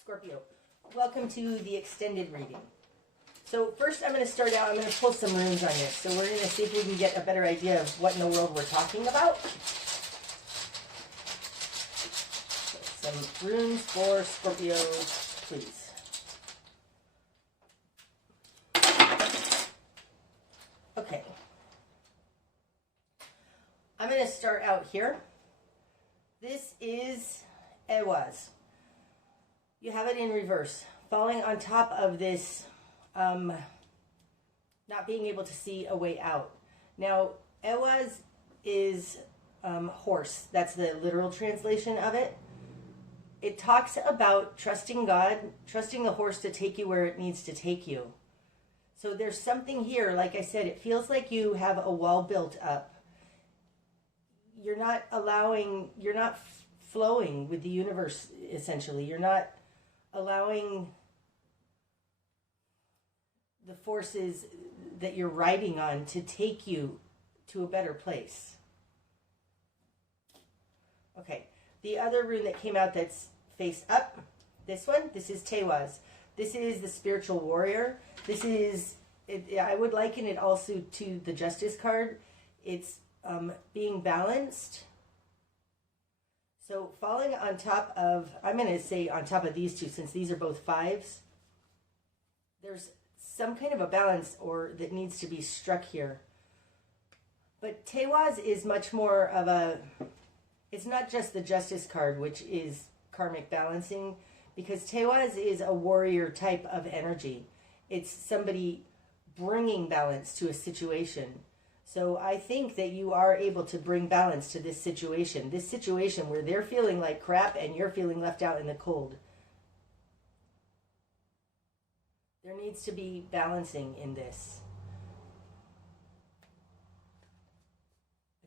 Scorpio, welcome to the extended reading. So first I'm going to start out, I'm going to pull some runes on this. So we're going to see if we can get a better idea of what in the world we're talking about. Some runes for Scorpio, please. Okay. I'm going to start out here. This is Ewaz. You have it in reverse, falling on top of this, not being able to see a way out. Now, Ewaz is horse. That's the literal translation of it. It talks about trusting God, trusting the horse to take you where it needs to take you. So there's something here, like I said, it feels like you have a wall built up. You're not flowing with the universe, essentially. You're not allowing the forces that you're riding on to take you to a better place. Okay, the other rune that came out that's face up, this one, this is Tewaz. This is the spiritual warrior. This is, I would liken it also to the Justice card. It's being balanced. So falling on top of, I'm going to say on top of these two, since these are both fives, there's some kind of a balance or that needs to be struck here. But Tewaz is much more of a, it's not just the Justice card, which is karmic balancing, because Tewaz is a warrior type of energy. It's somebody bringing balance to a situation. So I think that you are able to bring balance to this situation where they're feeling like crap and you're feeling left out in the cold. There needs to be balancing in this.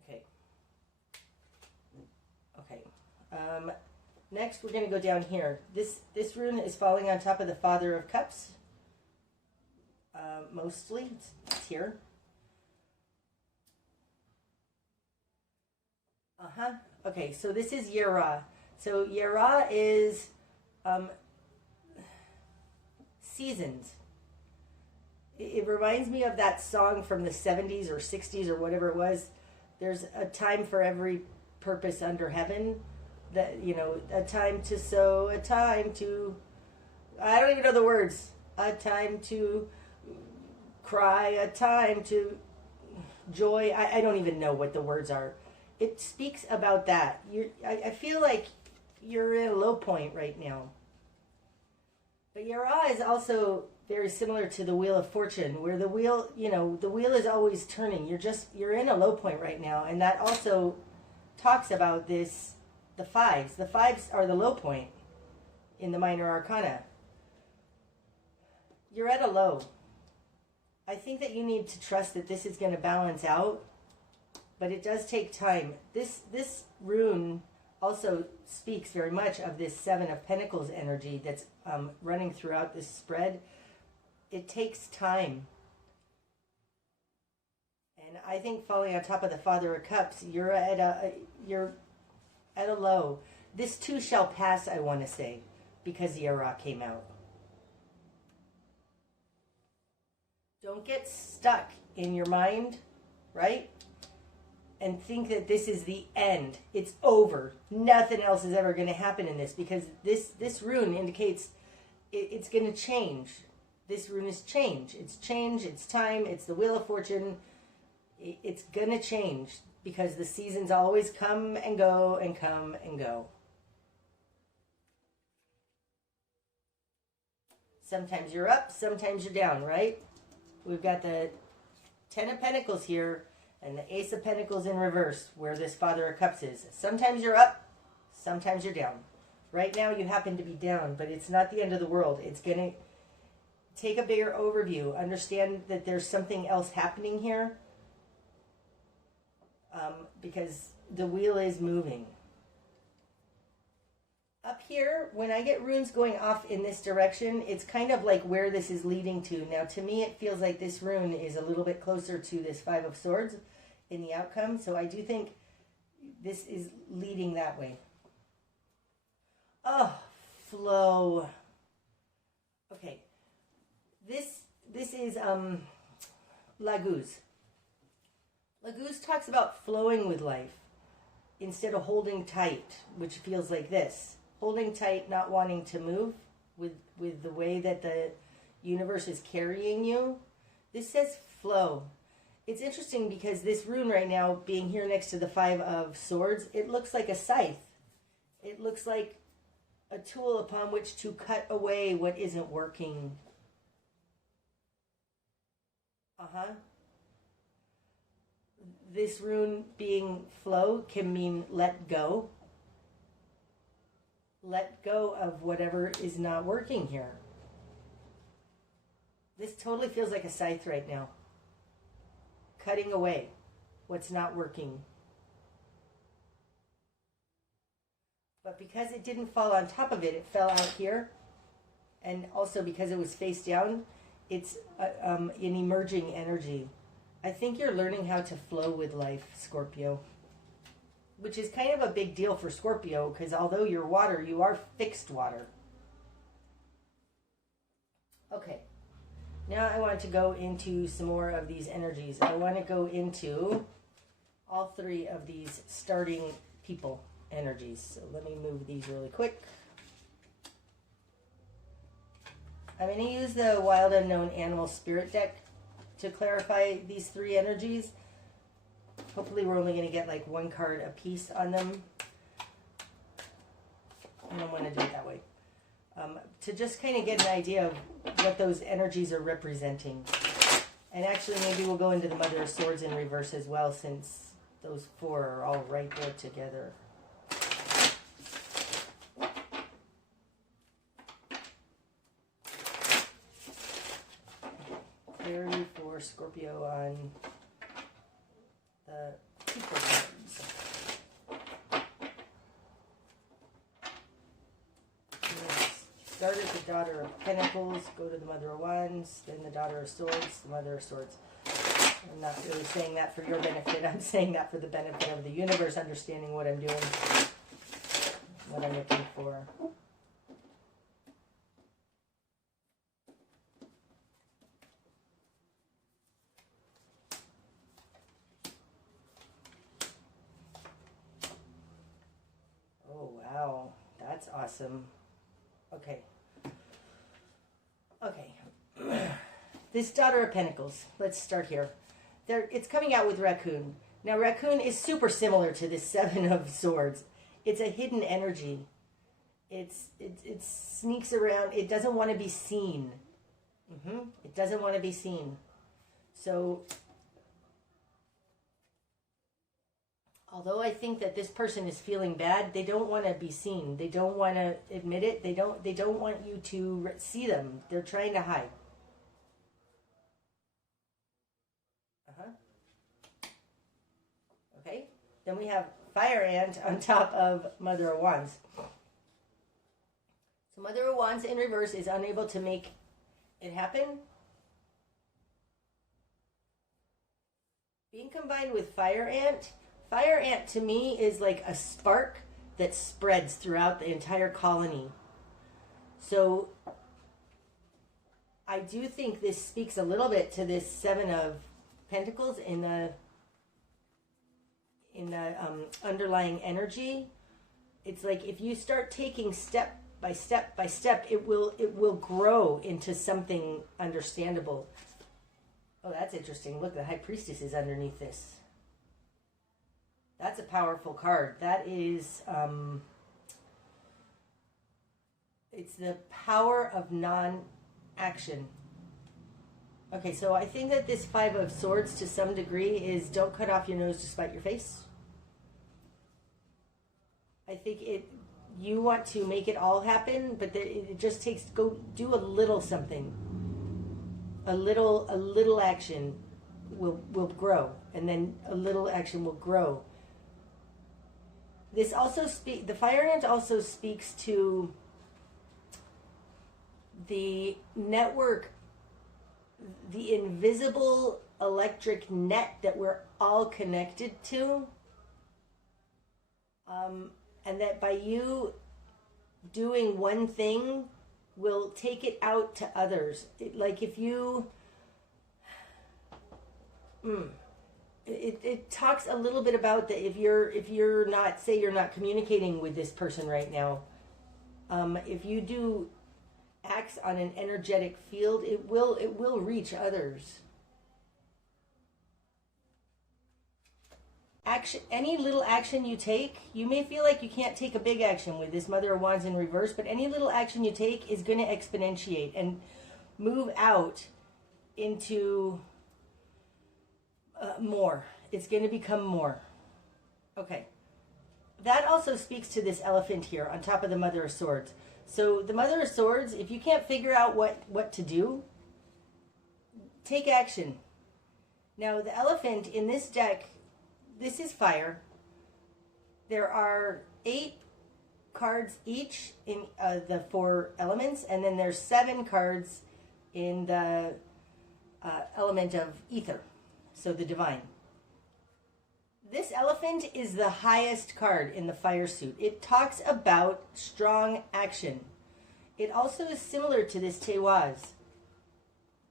Okay. Okay. Next, we're going to go down here. This rune is falling on top of the Father of Cups. Mostly, it's here. Okay, so this is Yera. So Yera is seasons. It reminds me of that song from the 70s or 60s or whatever it was. There's a time for every purpose under heaven. That, you know, a time to sow, a time to, I don't even know the words. A time to cry, a time to joy. I don't even know what the words are. It speaks about that. I feel like you're in a low point right now. But Yera is also very similar to the Wheel of Fortune, where the wheel, you know, the wheel is always turning. You're in a low point right now. And that also talks about this, the fives. The fives are the low point in the minor arcana. You're at a low. I think that you need to trust that this is going to balance out. But it does take time. This rune also speaks very much of this Seven of Pentacles energy that's running throughout this spread. It takes time. And I think falling on top of the Father of Cups, you're at a low. This too shall pass, I want to say, because Yera came out. Don't get stuck in your mind, right? And think that this is the end. It's over. Nothing else is ever going to happen in this, because this rune indicates it's going to change. This rune is change. It's change. It's time. It's the Wheel of Fortune. It's going to change because the seasons always come and go and come and go. Sometimes you're up. Sometimes you're down, right? We've got the Ten of Pentacles here. And the Ace of Pentacles in reverse, where this Father of Cups is. Sometimes you're up, sometimes you're down. Right now you happen to be down, but it's not the end of the world. It's going to take a bigger overview. Understand that there's something else happening here. Because the wheel is moving. Up here, when I get runes going off in this direction, it's kind of like where this is leading to. Now, to me, it feels like this rune is a little bit closer to this Five of Swords in the outcome. So I do think this is leading that way. Oh, flow. Okay. This is Laguz. Laguz talks about flowing with life instead of holding tight, which feels like this. Holding tight, not wanting to move with the way that the universe is carrying you. This says flow. It's interesting because this rune right now, being here next to the Five of Swords, it looks like a scythe. It looks like a tool upon which to cut away what isn't working. This rune being flow can mean let go. Let go of whatever is not working here. This totally feels like a scythe right now. Cutting away what's not working. But because it didn't fall on top of it, it fell out here. And also because it was face down, it's an emerging energy. I think you're learning how to flow with life, Scorpio. Which is kind of a big deal for Scorpio, because although you're water, you are fixed water. Okay. Now I want to go into some more of these energies. I want to go into all three of these starting people energies. So let me move these really quick. I'm going to use the Wild Unknown Animal Spirit deck to clarify these three energies. Hopefully we're only going to get like one card a piece on them. I don't want to do it that way. To just kind of get an idea of what those energies are representing. And actually maybe we'll go into the Mother of Swords in reverse as well, since those four are all right there together. Clarity for Scorpio on the people cards. Start at the Daughter of Pentacles, go to the Mother of Wands, then the Daughter of Swords, the Mother of Swords. I'm not really saying that for your benefit. I'm saying that for the benefit of the universe, understanding what I'm doing, what I'm looking for. Oh, wow. That's awesome. Okay. Okay. This Daughter of Pentacles. Let's start here. It's coming out with Raccoon. Now, Raccoon is super similar to this Seven of Swords. It's a hidden energy. It sneaks around. It doesn't want to be seen. It doesn't want to be seen. So, although I think that this person is feeling bad, they don't want to be seen. They don't want to admit it. They don't want you to see them. They're trying to hide. Okay. Then we have Fire Ant on top of Mother of Wands. So Mother of Wands in reverse is unable to make it happen. Being combined with Fire Ant to me is like a spark that spreads throughout the entire colony. So I do think this speaks a little bit to this Seven of Pentacles in the underlying energy. It's like if you start taking step by step by step, it will grow into something understandable. Oh, that's interesting. Look, the High Priestess is underneath this. That's a powerful card. That is, it's the power of non-action. Okay, so I think that this Five of Swords to some degree is don't cut off your nose to spite your face. I think you want to make it all happen, but it just takes, go do a little something. A little action will grow, and then a little action will grow. This also the Fire Ant also speaks to the network, the invisible electric net that we're all connected to. And that by you doing one thing will take it out to others. Like if you, it talks a little bit about that if you're not, say you're not communicating with this person right now, if you do acts on an energetic field, it will reach others. Action, any little action you take, you may feel like you can't take a big action with this Mother of Wands in reverse, but any little action you take is going to exponentiate and move out into more. It's going to become more. Okay. That also speaks to this elephant here on top of the Mother of Swords. So the Mother of Swords, if you can't figure out what to do, take action. Now the elephant in this deck, this is fire. There are 8 cards each in the 4 elements, and then there's 7 cards in the element of ether, so the divine. This elephant is the highest card in the fire suit. It talks about strong action. It also is similar to this Tewaz.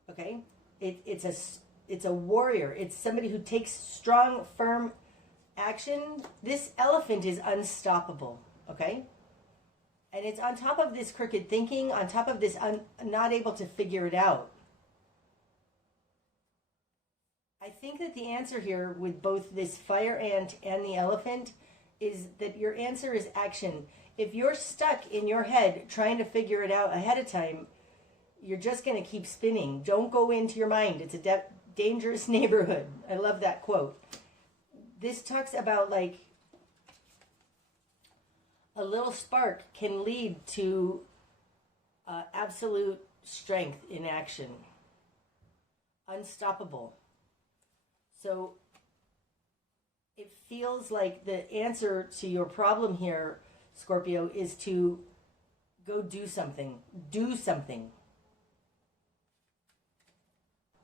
Okay? It's a warrior. It's somebody who takes strong, firm action. This elephant is unstoppable. Okay? And it's on top of this crooked thinking, on top of this not able to figure it out. I think that the answer here with both this fire ant and the elephant is that your answer is action. If you're stuck in your head trying to figure it out ahead of time, you're just going to keep spinning. Don't go into your mind. It's a dangerous neighborhood. I love that quote. This talks about like a little spark can lead to absolute strength in action. Unstoppable. So it feels like the answer to your problem here, Scorpio, is to go do something. Do something.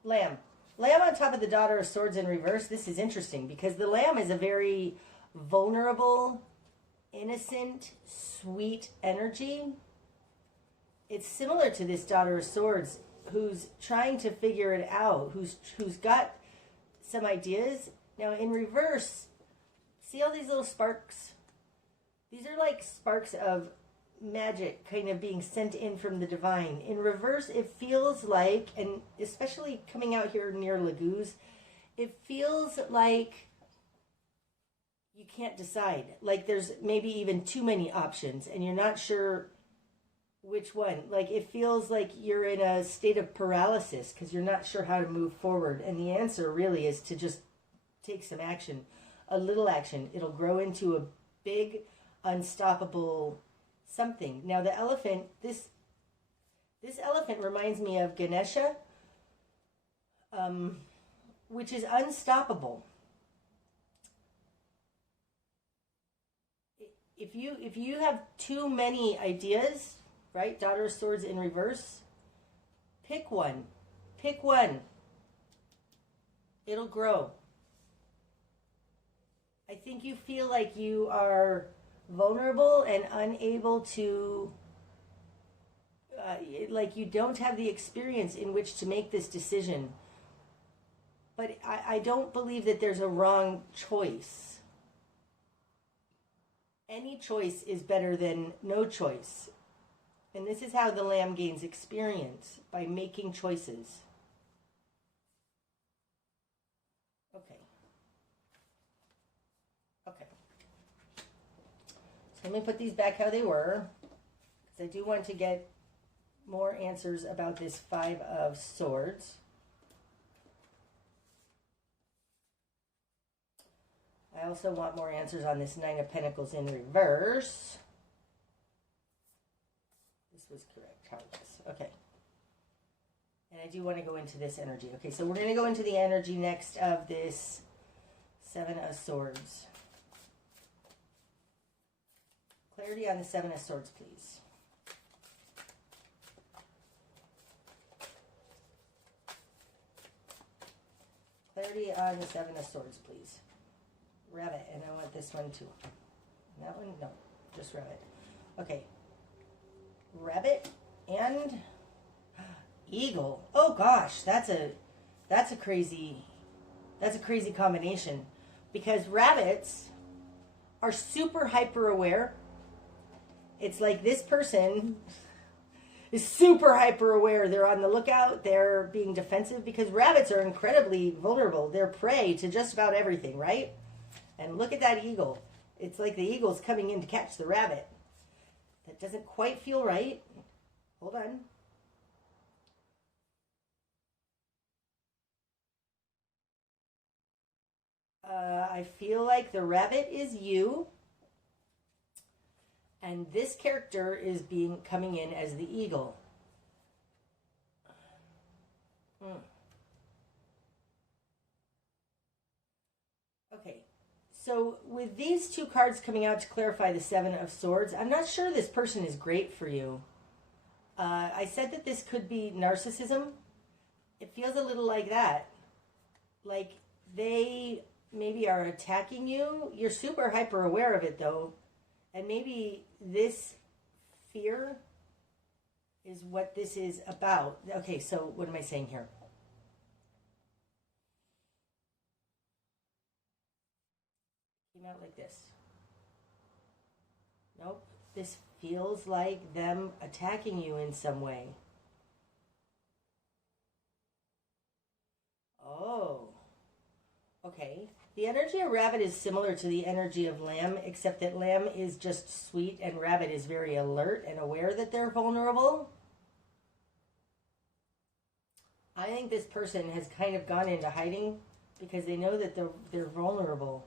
Lamb. Lamb on top of the Daughter of Swords in reverse. This is interesting because the Lamb is a very vulnerable, innocent, sweet energy. It's similar to this Daughter of Swords who's trying to figure it out, who's got some ideas. Now in reverse, see all these little sparks? These are like sparks of magic kind of being sent in from the divine. In reverse, it feels like, and especially coming out here near Laguz, it feels like you can't decide. Like there's maybe even too many options and you're not sure which one. Like it feels like you're in a state of paralysis because you're not sure how to move forward. And the answer really is to just take some action, a little action. It'll grow into a big, unstoppable something. Now the elephant, this elephant reminds me of Ganesha, which is unstoppable. If you have too many ideas, right? Daughter of Swords in reverse. Pick one. Pick one. It'll grow. I think you feel like you are vulnerable and unable to, like you don't have the experience in which to make this decision. But I don't believe that there's a wrong choice. Any choice is better than no choice. And this is how the Lamb gains experience, by making choices. Okay. Okay. So let me put these back how they were, because I do want to get more answers about this 5 of Swords. I also want more answers on this 9 of Pentacles in reverse. Was correct. How it is. Okay. And I do want to go into this energy. Okay, so we're going to go into the energy next of this 7 of Swords. Clarity on the 7 of Swords, please. Clarity on the 7 of Swords, please. Rabbit, and I want this one too. That one? No, just rabbit. Okay. rabbit and eagle. Oh gosh, that's a crazy combination, because rabbits are super hyper aware. It's like this person is super hyper aware. They're on the lookout. They're being defensive because rabbits are incredibly vulnerable. They're prey to just about everything, right? And look at that eagle. It's like the eagle's coming in to catch the rabbit. That doesn't quite feel right. Hold on. I feel like the rabbit is you, and this character is coming in as the eagle. Okay, so with these two cards coming out to clarify the Seven of Swords, I'm not sure this person is great for you. I said that this could be narcissism. It feels a little like that. Like they maybe are attacking you. You're super hyper aware of it though. And maybe this fear is what this is about. Okay, so what am I saying here? Came out like this. Nope. This feels like them attacking you in some way. Oh. Okay. The energy of rabbit is similar to the energy of lamb, except that lamb is just sweet and rabbit is very alert and aware that they're vulnerable. I think this person has kind of gone into hiding because they know that they're vulnerable.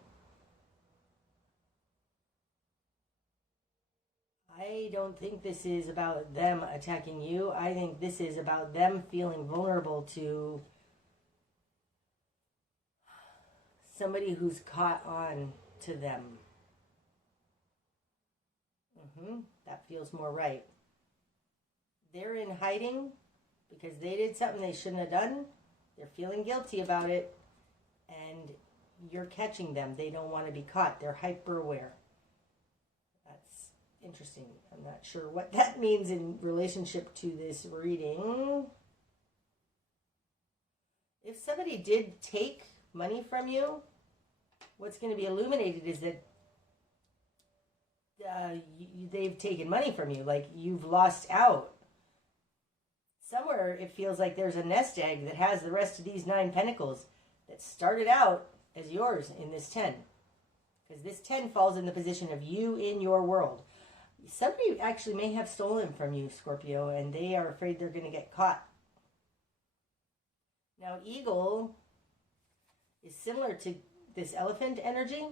I don't think this is about them attacking you. I think this is about them feeling vulnerable to somebody who's caught on to them. That feels more right. They're in hiding because they did something they shouldn't have done. They're feeling guilty about it, and you're catching them. They don't want to be caught. They're hyper aware. That's interesting. I'm not sure what that means in relationship to this reading. If somebody did take money from you, what's going to be illuminated is that they've taken money from you. Like you've lost out. Somewhere it feels like there's a nest egg that has the rest of these 9 pentacles that started out as yours in this 10. Because this 10 falls in the position of you in your world. Somebody actually may have stolen from you, Scorpio, and they are afraid they're going to get caught. Now, eagle is similar to this elephant energy,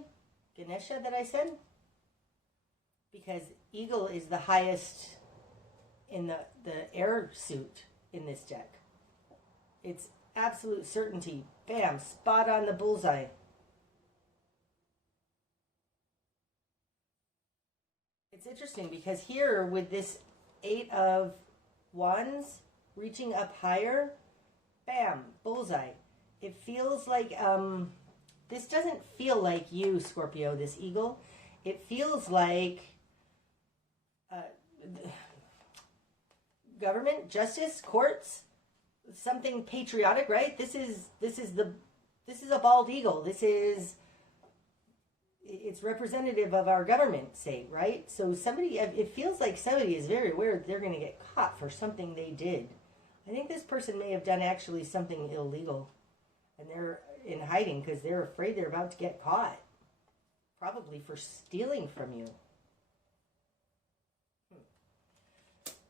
Ganesha, that I said. Because eagle is the highest in the air suit in this deck. It's absolute certainty. Bam, spot on the bullseye. It's interesting because here with this 8 of Wands reaching up higher, bam, bullseye. It feels like, this doesn't feel like you, Scorpio, this eagle. It feels like government, justice, courts, something patriotic, right? This is a bald eagle. It's representative of our government, say, right? So it feels like somebody is very aware that they're going to get caught for something they did. I think this person may have done actually something illegal, and they're in hiding because they're afraid they're about to get caught, probably for stealing from you.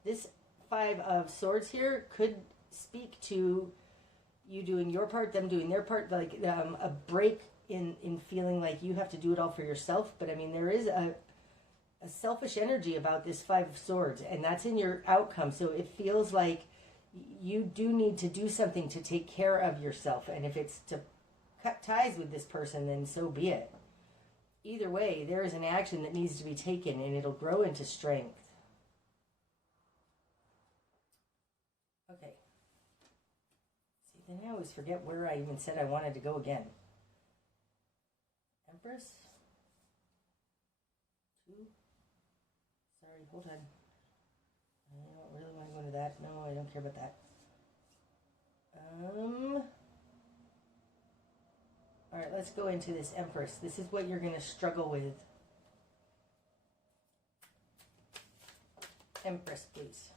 This 5 of Swords here could speak to you doing your part, them doing their part, like a break in feeling like you have to do it all for yourself. But I mean, there is a selfish energy about this 5 of Swords, and that's in your outcome. So it feels like you do need to do something to take care of yourself. And if it's to cut ties with this person, then so be it. Either way, there is an action that needs to be taken, and it'll grow into strength. Okay. See, then I always forget where I even said I wanted to go again. Empress? 2? Sorry, hold on. that. No, I don't care about that. All right, let's go into this Empress. This is what you're going to struggle with. Empress, please.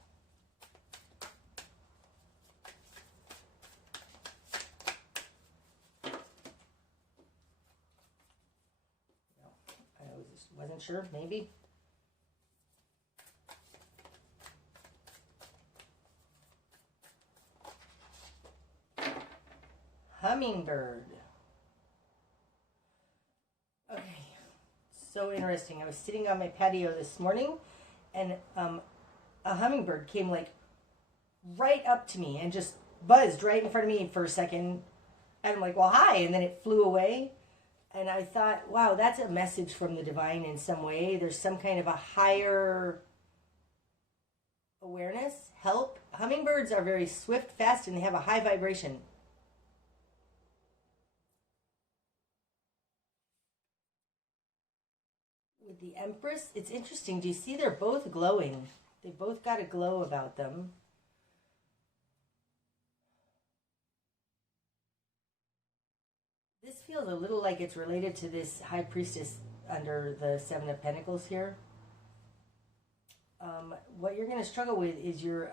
No, I wasn't sure, maybe. Hummingbird. Okay, so interesting. I was sitting on my patio this morning, and a hummingbird came like right up to me and just buzzed right in front of me for a second. And I'm like, well, hi. And then it flew away. And I thought, wow, that's a message from the divine in some way. There's some kind of a higher awareness, help. Hummingbirds are very swift, fast, and they have a high vibration. With the Empress, it's interesting. Do you see they're both glowing? They both got a glow about them. This feels a little like it's related to this High Priestess under the Seven of Pentacles here. What you're going to struggle with is your...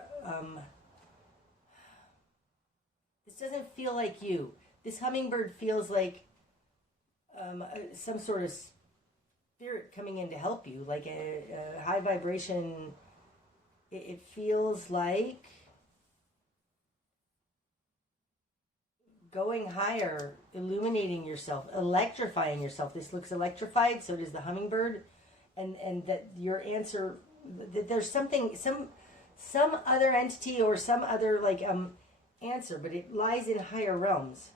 this doesn't feel like you. This hummingbird feels like some sort of spirit coming in to help you, like a high vibration. It feels like going higher, illuminating yourself, electrifying yourself. This looks electrified, so does the hummingbird, and that your answer, that there's something, some other entity or some other answer, but it lies in higher realms.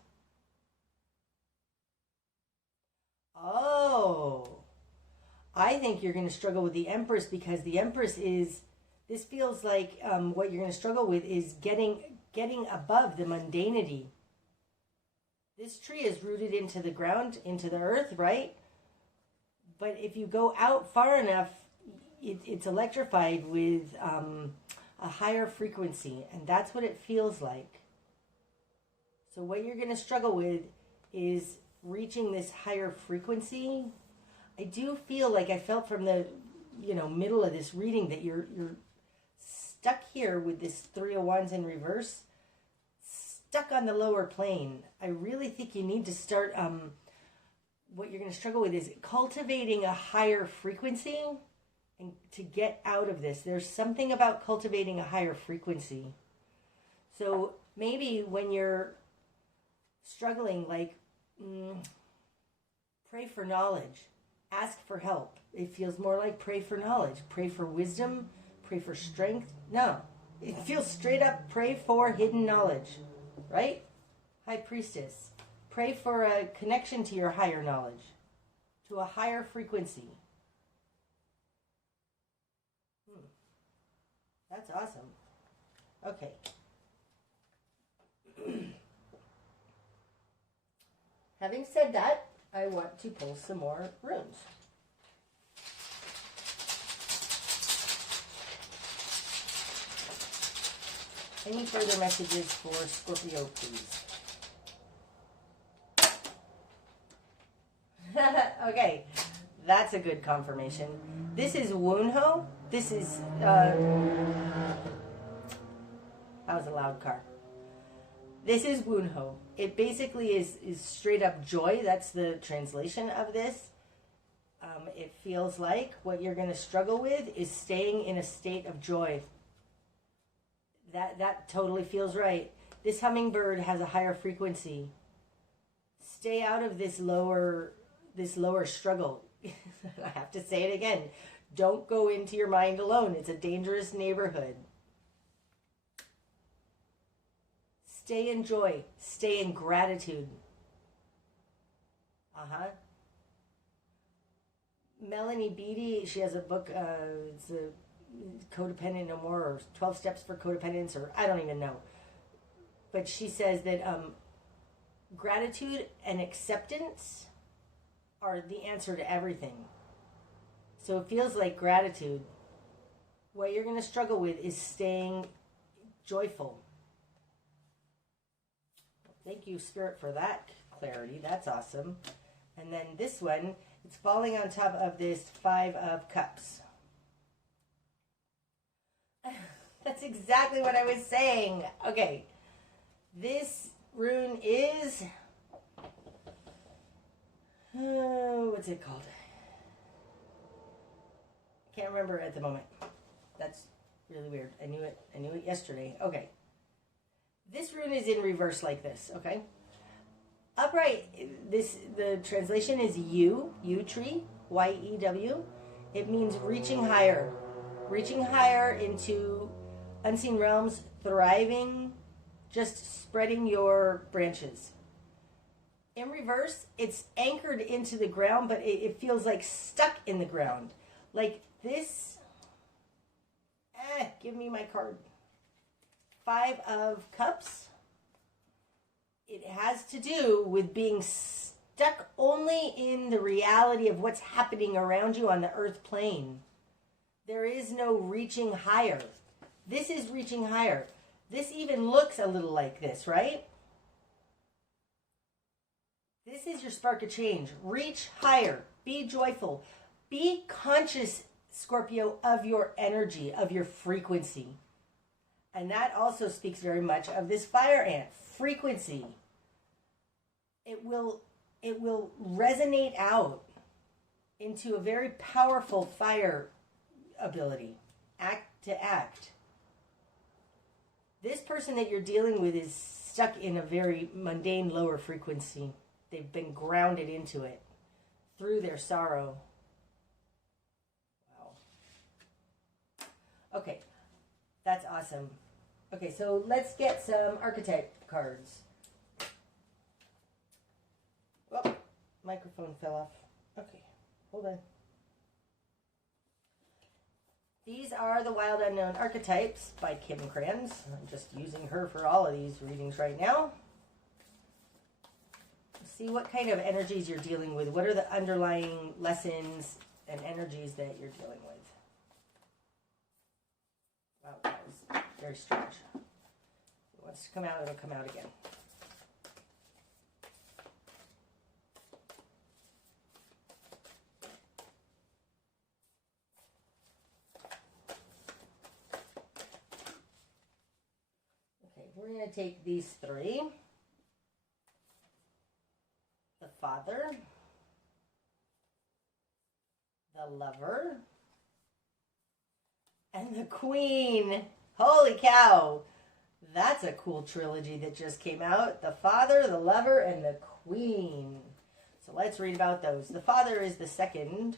Oh, I think you're going to struggle with the Empress, because the Empress is, this feels like what you're going to struggle with is getting above the mundanity. This tree is rooted into the ground, into the earth, right? But if you go out far enough, it's electrified with a higher frequency, and that's what it feels like. So what you're going to struggle with is reaching this higher frequency. I do feel like I felt from the middle of this reading that you're stuck here with this Three of Wands in reverse, stuck on the lower plane. I really think you need to start, what you're going to struggle with is cultivating a higher frequency, and to get out of this. There's something about cultivating a higher frequency. So maybe when you're struggling, pray for knowledge. Ask for help. It feels more like pray for knowledge. Pray for wisdom. Pray for strength. No. It feels straight up pray for hidden knowledge. Right? High Priestess. Pray for a connection to your higher knowledge. To a higher frequency. That's awesome. Okay. Having said that, I want to pull some more runes. Any further messages for Scorpio, please? Okay, that's a good confirmation. This is Wunho. This is, that was a loud car. This is Wunho. It basically is straight up joy. That's the translation of this. It feels like what you're going to struggle with is staying in a state of joy. That totally feels right. This hummingbird has a higher frequency. Stay out of this lower struggle. I have to say it again. Don't go into your mind alone. It's a dangerous neighborhood. Stay in joy. Stay in gratitude. Melanie Beattie, she has a book, it's a Codependent No More, or 12 Steps for Codependence, or I don't even know. But she says that gratitude and acceptance are the answer to everything. So it feels like gratitude. What you're going to struggle with is joyful. Thank you, Spirit, for that clarity. That's awesome. And then this one, it's falling on top of this 5 of Cups. That's exactly what I was saying. Okay. This rune is... what's it called? I can't remember at the moment. That's really weird. I knew it yesterday. Okay. This rune is in reverse like this, okay? Upright, the translation is yew tree, Y-E-W. It means reaching higher into unseen realms, thriving, just spreading your branches. In reverse, it's anchored into the ground, but it feels like stuck in the ground. Like this, give me my card. 5 of Cups. It has to do with being stuck only in the reality of what's happening around you on the earth plane. There is no reaching higher. This is reaching higher. This even looks a little like this, right? This is your spark of change. Reach higher. Be joyful. Be conscious, Scorpio, of your energy, of your frequency. And that also speaks very much of this fire ant. Frequency. It will resonate out into a very powerful fire ability. Act to act. This person that you're dealing with is stuck in a very mundane lower frequency. They've been grounded into it through their sorrow. Wow. Okay, that's awesome. Okay, so let's get some archetype cards. Oh, microphone fell off. Okay, hold on. These are the Wild Unknown Archetypes by Kim Kranz. I'm just using her for all of these readings right now. See what kind of energies you're dealing with. What are the underlying lessons and energies that you're dealing with? Wow, that was very strange. If it wants to come out, it'll come out again. Okay, we're going to take these 3. The Father, the Lover, and the Queen. Holy cow! That's a cool trilogy that just came out. The Father, the Lover, and the Queen. So let's read about those. The Father is the second.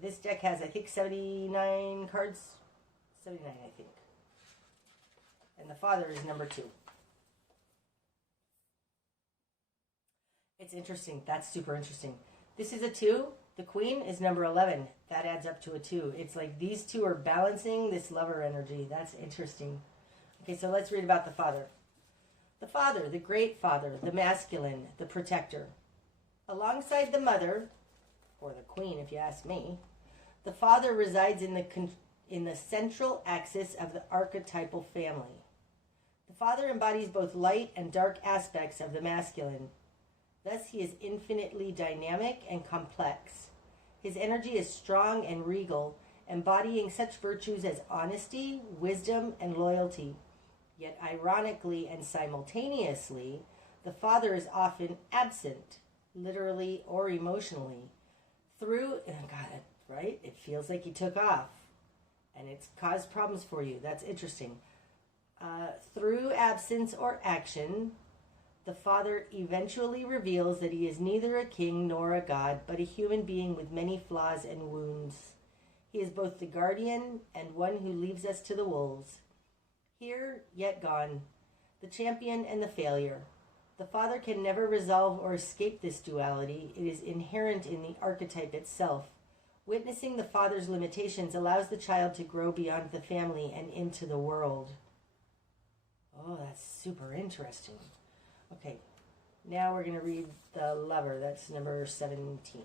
This deck has, I think, 79 cards. 79, I think. And the Father is number 2. It's interesting. That's super interesting. This is a 2. The Queen is number 11. That adds up to a 2. It's like these two are balancing this lover energy. That's interesting. Okay, so let's read about the Father. The Father, the Great Father, the masculine, the protector. Alongside the Mother, or the Queen if you ask me, the Father resides in the central axis of the archetypal family. The Father embodies both light and dark aspects of the masculine. Thus, he is infinitely dynamic and complex. His energy is strong and regal, embodying such virtues as honesty, wisdom, and loyalty. Yet, ironically and simultaneously, the Father is often absent, literally or emotionally. God, right? It feels like he took off, and it's caused problems for you. That's interesting. Through absence or action, the Father eventually reveals that he is neither a king nor a god, but a human being with many flaws and wounds. He is both the guardian and one who leaves us to the wolves. Here, yet gone, the champion and the failure. The Father can never resolve or escape this duality. It is inherent in the archetype itself. Witnessing the Father's limitations allows the child to grow beyond the family and into the world. Oh, that's super interesting. Okay, now we're going to read the Lover. That's number 17.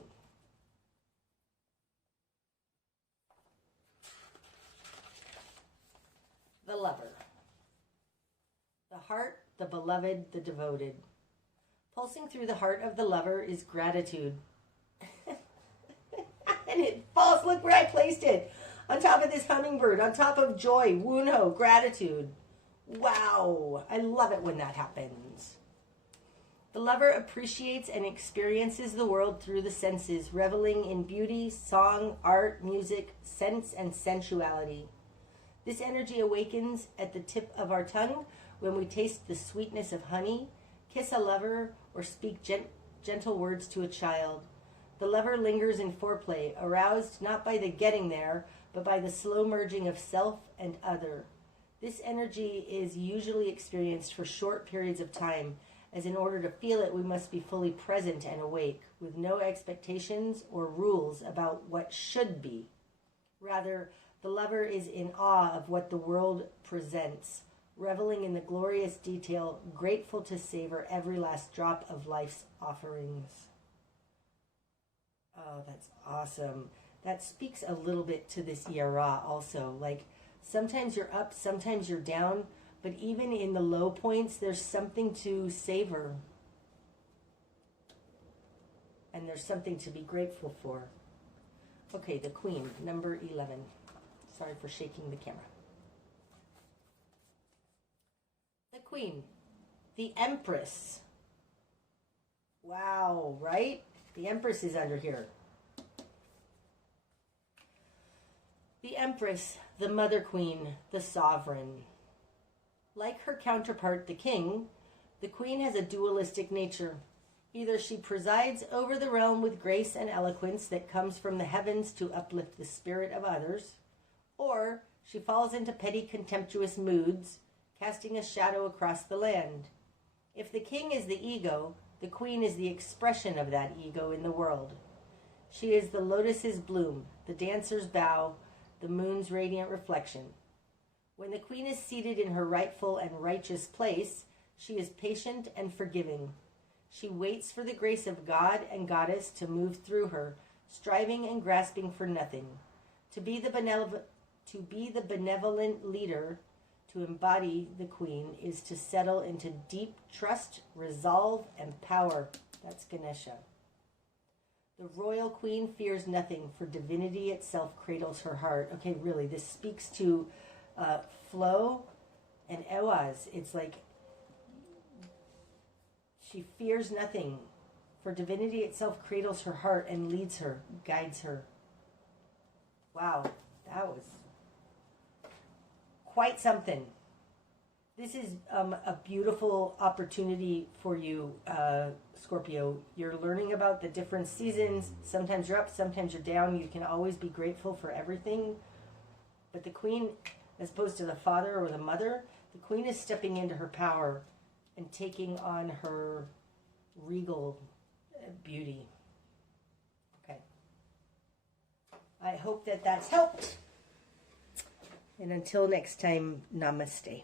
The lover. The heart, the beloved, the devoted. Pulsing through the heart of the lover is gratitude. And it falls, look where I placed it. On top of this hummingbird, on top of joy, wunho, gratitude. Wow, I love it when that happens. The lover appreciates and experiences the world through the senses, reveling in beauty, song, art, music, sense, and sensuality. This energy awakens at the tip of our tongue when we taste the sweetness of honey, kiss a lover, or speak gentle words to a child. The lover lingers in foreplay, aroused not by the getting there, but by the slow merging of self and other. This energy is usually experienced for short periods of time, as in order to feel it, we must be fully present and awake, with no expectations or rules about what should be. Rather, the lover is in awe of what the world presents, reveling in the glorious detail, grateful to savor every last drop of life's offerings. Oh, that's awesome. That speaks a little bit to this Yara also. Like, sometimes you're up, sometimes you're down, but even in the low points, there's something to savor. And there's something to be grateful for. Okay, the Queen, number 11. Sorry for shaking the camera. The Queen, the Empress. Wow, right? The Empress is under here. The Empress, the Mother Queen, the Sovereign. Like her counterpart, the King, the Queen has a dualistic nature. Either she presides over the realm with grace and eloquence that comes from the heavens to uplift the spirit of others, or she falls into petty contemptuous moods, casting a shadow across the land. If the King is the ego, the Queen is the expression of that ego in the world. She is the lotus's bloom, the dancer's bow, the moon's radiant reflection. When the Queen is seated in her rightful and righteous place, she is patient and forgiving. She waits for the grace of God and Goddess to move through her, striving and grasping for nothing. To be the benevolent leader, to embody the Queen, is to settle into deep trust, resolve, and power. That's Ganesha. The royal Queen fears nothing, for divinity itself cradles her heart. Okay, really, this speaks to Flo and Ewaz. It's like she fears nothing, for divinity itself cradles her heart and leads her, guides her. Wow, that was quite something. This is a beautiful opportunity for you, Scorpio. You're learning about the different seasons. Sometimes you're up, sometimes you're down. You can always be grateful for everything. But the Queen, as opposed to the father or the mother, the Queen is stepping into her power and taking on her regal beauty. Okay. I hope that that's helped. And until next time, namaste.